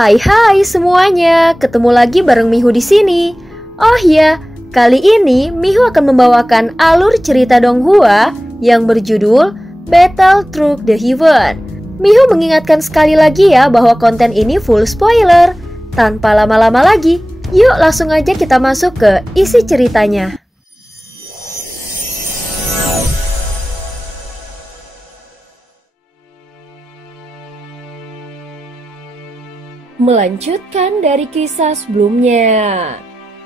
Hai semuanya, ketemu lagi bareng Mihu di sini. Oh ya, kali ini Mihu akan membawakan alur cerita Donghua yang berjudul Battle Through the Heaven. Mihu mengingatkan sekali lagi ya bahwa konten ini full spoiler. Tanpa lama-lama lagi, yuk langsung aja kita masuk ke isi ceritanya. Melanjutkan dari kisah sebelumnya.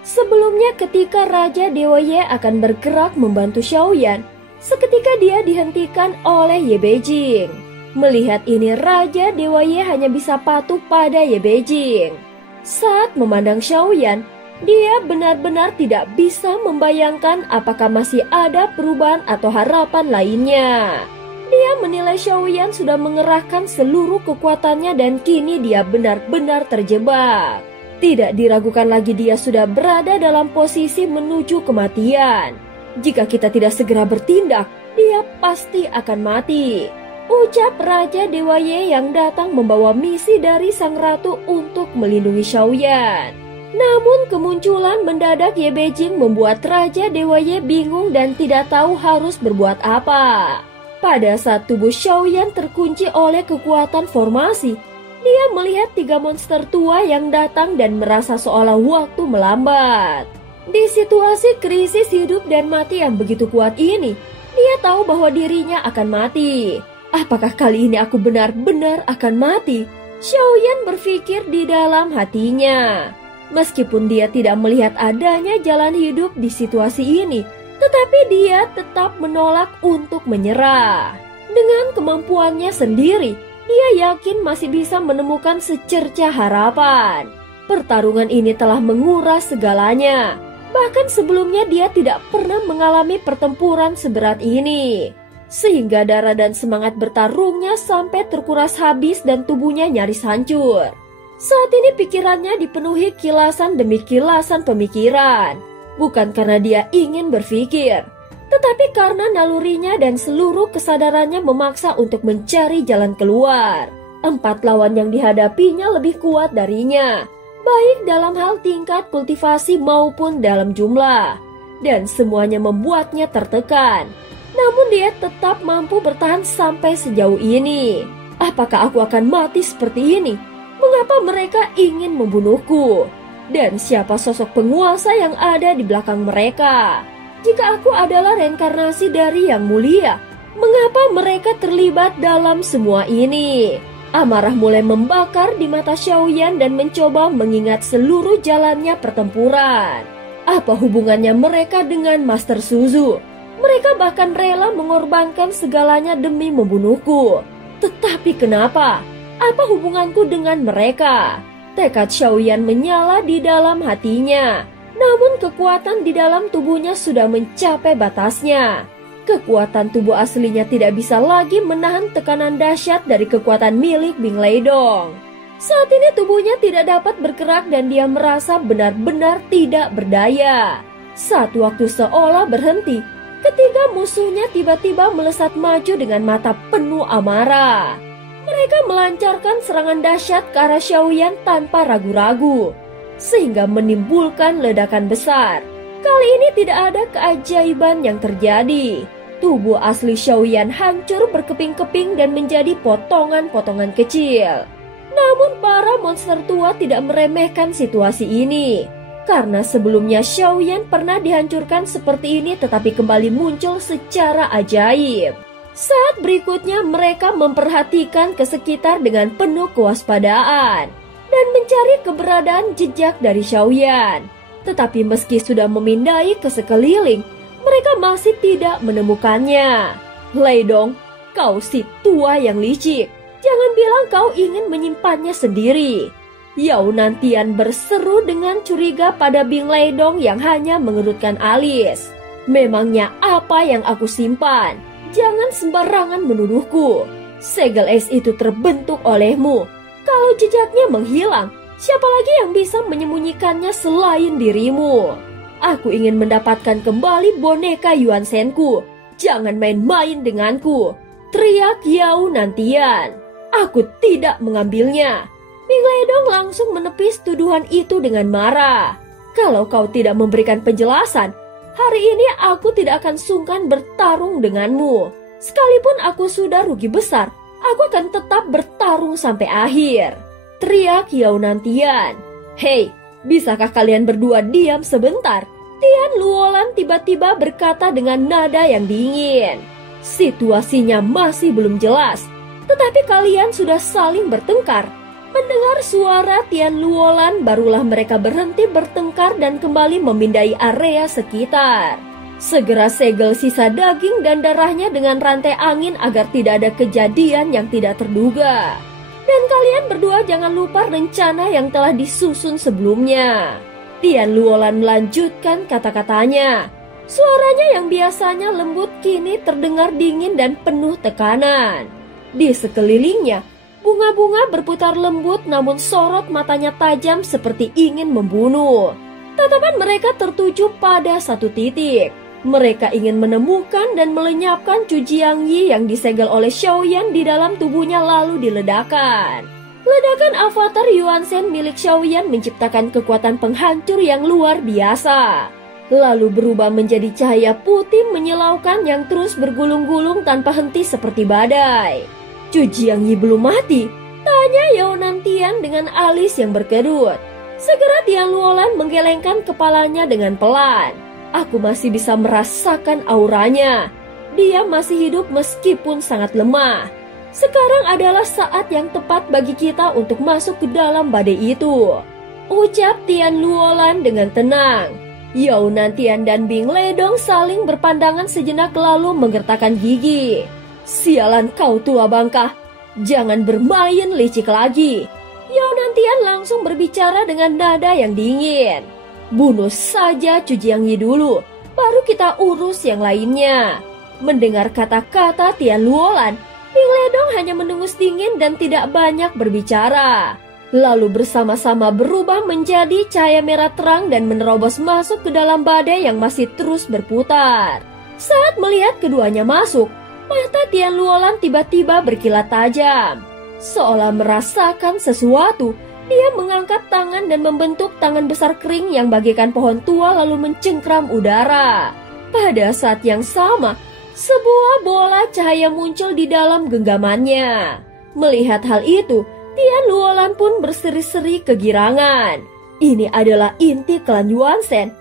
Sebelumnya ketika Raja Dewa Ye akan bergerak membantu Xiaoyan, seketika dia dihentikan oleh Ye Beijing. Melihat ini Raja Dewa Ye hanya bisa patuh pada Ye Beijing. Saat memandang Xiaoyan, dia benar-benar tidak bisa membayangkan apakah masih ada perubahan atau harapan lainnya. Dia menilai Xiaoyan sudah mengerahkan seluruh kekuatannya dan kini dia benar-benar terjebak. Tidak diragukan lagi dia sudah berada dalam posisi menuju kematian. Jika kita tidak segera bertindak, dia pasti akan mati. Ucap Raja Dewa Ye yang datang membawa misi dari Sang Ratu untuk melindungi Xiaoyan. Namun kemunculan mendadak Ye Beijing membuat Raja Dewa Ye bingung dan tidak tahu harus berbuat apa. Pada saat tubuh Xiaoyan terkunci oleh kekuatan formasi, dia melihat 3 monster tua yang datang dan merasa seolah waktu melambat. Di situasi krisis hidup dan mati yang begitu kuat ini, dia tahu bahwa dirinya akan mati. Apakah kali ini aku benar-benar akan mati? Xiaoyan berpikir di dalam hatinya. Meskipun dia tidak melihat adanya jalan hidup di situasi ini, tetapi dia tetap menolak untuk menyerah. Dengan kemampuannya sendiri, dia yakin masih bisa menemukan secercah harapan. Pertarungan ini telah menguras segalanya. Bahkan sebelumnya dia tidak pernah mengalami pertempuran seberat ini. Sehingga darah dan semangat bertarungnya sampai terkuras habis dan tubuhnya nyaris hancur. Saat ini pikirannya dipenuhi kilasan demi kilasan pemikiran. Bukan karena dia ingin berpikir, tetapi karena nalurinya dan seluruh kesadarannya memaksa untuk mencari jalan keluar. 4 lawan yang dihadapinya lebih kuat darinya, baik dalam hal tingkat kultivasi maupun dalam jumlah. Dan semuanya membuatnya tertekan. Namun dia tetap mampu bertahan sampai sejauh ini. Apakah aku akan mati seperti ini? Mengapa mereka ingin membunuhku? Dan siapa sosok penguasa yang ada di belakang mereka? Jika aku adalah reinkarnasi dari Yang Mulia, mengapa mereka terlibat dalam semua ini? Amarah mulai membakar di mata Xiaoyan dan mencoba mengingat seluruh jalannya pertempuran. Apa hubungannya mereka dengan Master Suzu? Mereka bahkan rela mengorbankan segalanya demi membunuhku. Tetapi kenapa? Apa hubunganku dengan mereka? Tekad Xiaoyan menyala di dalam hatinya. Namun kekuatan di dalam tubuhnya sudah mencapai batasnya. Kekuatan tubuh aslinya tidak bisa lagi menahan tekanan dahsyat dari kekuatan milik Bing Leidong. Saat ini tubuhnya tidak dapat bergerak dan dia merasa benar-benar tidak berdaya. Saat waktu seolah berhenti, ketika musuhnya tiba-tiba melesat maju dengan mata penuh amarah. Mereka melancarkan serangan dahsyat ke arah Xiaoyan tanpa ragu-ragu, sehingga menimbulkan ledakan besar. Kali ini tidak ada keajaiban yang terjadi. Tubuh asli Xiaoyan hancur berkeping-keping dan menjadi potongan-potongan kecil. Namun para monster tua tidak meremehkan situasi ini. Karena sebelumnya Xiaoyan pernah dihancurkan seperti ini tetapi kembali muncul secara ajaib. Saat berikutnya mereka memperhatikan ke sekitar dengan penuh kewaspadaan dan mencari keberadaan jejak dari Xiaoyan. Tetapi meski sudah memindai ke sekeliling, mereka masih tidak menemukannya. Leidong, kau si tua yang licik, jangan bilang kau ingin menyimpannya sendiri. Yao Nantian berseru dengan curiga pada Bing Leidong yang hanya mengerutkan alis. Memangnya apa yang aku simpan? Jangan sembarangan menuduhku. Segel es itu terbentuk olehmu. Kalau jejaknya menghilang, siapa lagi yang bisa menyembunyikannya selain dirimu? Aku ingin mendapatkan kembali boneka Yuan Shenku. Jangan main-main denganku. Teriak Yao Nantian. Aku tidak mengambilnya. Mingledong langsung menepis tuduhan itu dengan marah. Kalau kau tidak memberikan penjelasan, hari ini aku tidak akan sungkan bertarung denganmu. Sekalipun aku sudah rugi besar, aku akan tetap bertarung sampai akhir. Teriak Yao Nantian. Hei, bisakah kalian berdua diam sebentar? Tian Luolan tiba-tiba berkata dengan nada yang dingin. Situasinya masih belum jelas, tetapi kalian sudah saling bertengkar. Mendengar suara Tian Luolan, barulah mereka berhenti bertengkar dan kembali memindai area sekitar. Segera segel sisa daging dan darahnya dengan rantai angin agar tidak ada kejadian yang tidak terduga. Dan kalian berdua jangan lupa rencana yang telah disusun sebelumnya. Tian Luolan melanjutkan kata-katanya. Suaranya yang biasanya lembut kini terdengar dingin dan penuh tekanan. Di sekelilingnya, bunga-bunga berputar lembut namun sorot matanya tajam seperti ingin membunuh. Tatapan mereka tertuju pada satu titik. Mereka ingin menemukan dan melenyapkan Chu Jiangyi yang disegel oleh Xiaoyan di dalam tubuhnya lalu diledakkan. Ledakan avatar Yuan Shen milik Xiaoyan menciptakan kekuatan penghancur yang luar biasa. Lalu berubah menjadi cahaya putih menyilaukan yang terus bergulung-gulung tanpa henti seperti badai. Chu Jiangyi belum mati? Tanya Yao Nantian dengan alis yang berkerut. Segera Tian Luolan menggelengkan kepalanya dengan pelan. Aku masih bisa merasakan auranya. Dia masih hidup meskipun sangat lemah. Sekarang adalah saat yang tepat bagi kita untuk masuk ke dalam badai itu. Ucap Tian Luolan dengan tenang. Yao Nantian dan Bing Ledong saling berpandangan sejenak lalu menggertakkan gigi. Sialan kau tua bangka, jangan bermain licik lagi. Yao Nantian langsung berbicara dengan nada yang dingin. Bunuh saja Chu Jiangyi dulu, baru kita urus yang lainnya. Mendengar kata-kata Tian Luolan, Bing Ledong hanya mendengus dingin dan tidak banyak berbicara. Lalu bersama-sama berubah menjadi cahaya merah terang dan menerobos masuk ke dalam badai yang masih terus berputar. Saat melihat keduanya masuk, mata Tian Luolan tiba-tiba berkilat tajam. Seolah merasakan sesuatu, dia mengangkat tangan dan membentuk tangan besar kering yang bagaikan pohon tua lalu mencengkram udara. Pada saat yang sama, sebuah bola cahaya muncul di dalam genggamannya. Melihat hal itu, Tian Luolan pun berseri-seri kegirangan. Ini adalah inti klan Yuan Shen.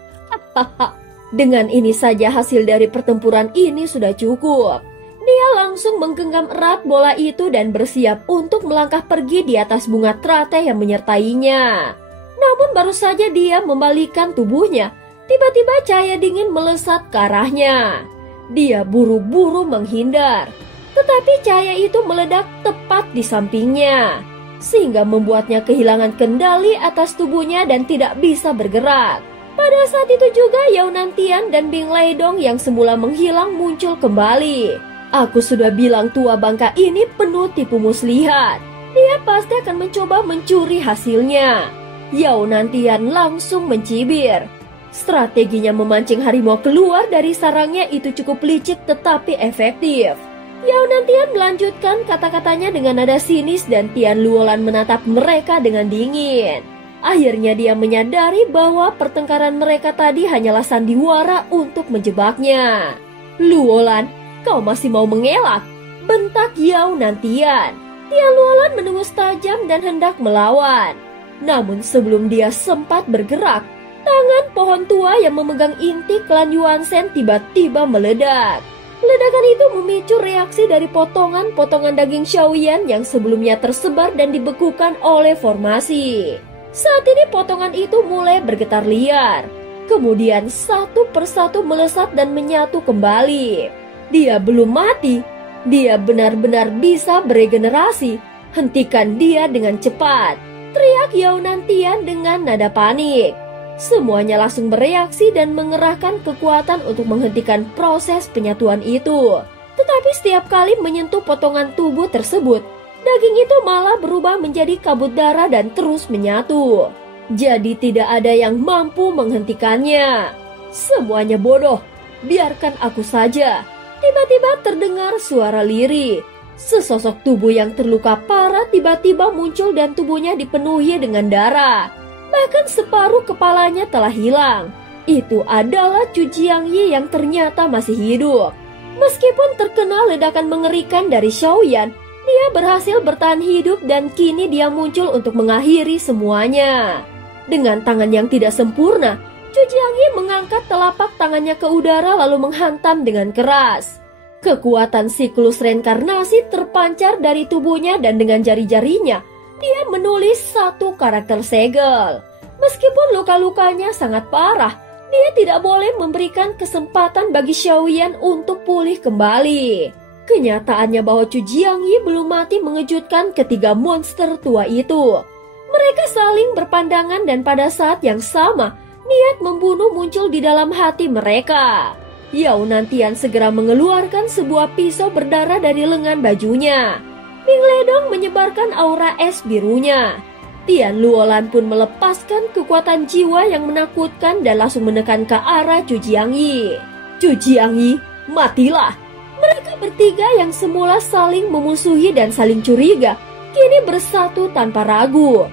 Dengan ini saja hasil dari pertempuran ini sudah cukup. Dia langsung menggenggam erat bola itu dan bersiap untuk melangkah pergi di atas bunga teratai yang menyertainya. Namun baru saja dia membalikan tubuhnya, tiba-tiba cahaya dingin melesat ke arahnya. Dia buru-buru menghindar, tetapi cahaya itu meledak tepat di sampingnya, sehingga membuatnya kehilangan kendali atas tubuhnya dan tidak bisa bergerak. Pada saat itu juga Yao Nantian dan Bing Ledong yang semula menghilang muncul kembali. Aku sudah bilang tua bangka ini penuh tipu muslihat. Dia pasti akan mencoba mencuri hasilnya. Yao Nantian langsung mencibir. Strateginya memancing harimau keluar dari sarangnya itu cukup licik tetapi efektif. Yao Nantian melanjutkan kata-katanya dengan nada sinis dan Tian Luolan menatap mereka dengan dingin. Akhirnya dia menyadari bahwa pertengkaran mereka tadi hanyalah sandiwara untuk menjebaknya. Luolan, kau masih mau mengelak? Bentak Yao Nantian. Tian Luolan mendengus tajam dan hendak melawan. Namun sebelum dia sempat bergerak, tangan pohon tua yang memegang inti klan Yuan Shen tiba-tiba meledak. Ledakan itu memicu reaksi dari potongan-potongan daging Xiaoyan yang sebelumnya tersebar dan dibekukan oleh formasi. Saat ini potongan itu mulai bergetar liar. Kemudian satu persatu melesat dan menyatu kembali. Dia belum mati. Dia benar-benar bisa beregenerasi. Hentikan dia dengan cepat, teriak Yao Nantian dengan nada panik. Semuanya langsung bereaksi dan mengerahkan kekuatan untuk menghentikan proses penyatuan itu. Tetapi setiap kali menyentuh potongan tubuh tersebut, daging itu malah berubah menjadi kabut darah dan terus menyatu. Jadi tidak ada yang mampu menghentikannya. Semuanya bodoh, biarkan aku saja. Tiba-tiba terdengar suara lirih. Sesosok tubuh yang terluka parah tiba-tiba muncul dan tubuhnya dipenuhi dengan darah. Bahkan separuh kepalanya telah hilang. Itu adalah Chu Jiangyi yang ternyata masih hidup. Meskipun terkena ledakan mengerikan dari Xiaoyan, dia berhasil bertahan hidup dan kini dia muncul untuk mengakhiri semuanya. Dengan tangan yang tidak sempurna, Chu Jiangyi mengangkat telapak tangannya ke udara lalu menghantam dengan keras. Kekuatan siklus reinkarnasi terpancar dari tubuhnya dan dengan jari-jarinya, dia menulis satu karakter segel. Meskipun luka-lukanya sangat parah, dia tidak boleh memberikan kesempatan bagi Xiaoyan untuk pulih kembali. Kenyataannya bahwa Chu Jiangyi belum mati mengejutkan ketiga monster tua itu. Mereka saling berpandangan dan pada saat yang sama, niat membunuh muncul di dalam hati mereka. Yao Nantian segera mengeluarkan sebuah pisau berdarah dari lengan bajunya. Ming Ledong menyebarkan aura es birunya. Tian Luolan pun melepaskan kekuatan jiwa yang menakutkan dan langsung menekan ke arah Chu Jiangyi. Chu Jiangyi, matilah! Mereka bertiga yang semula saling memusuhi dan saling curiga, kini bersatu tanpa ragu.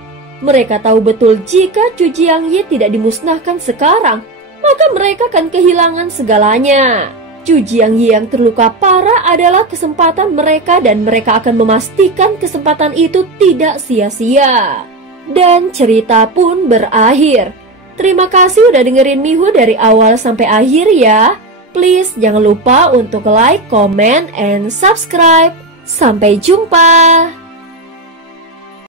Mereka tahu betul jika Chu Jiangyi tidak dimusnahkan sekarang, maka mereka akan kehilangan segalanya. Chu Jiangyi yang terluka parah adalah kesempatan mereka dan mereka akan memastikan kesempatan itu tidak sia-sia. Dan cerita pun berakhir. Terima kasih udah dengerin Mihu dari awal sampai akhir ya. Please jangan lupa untuk like, comment, and subscribe. Sampai jumpa.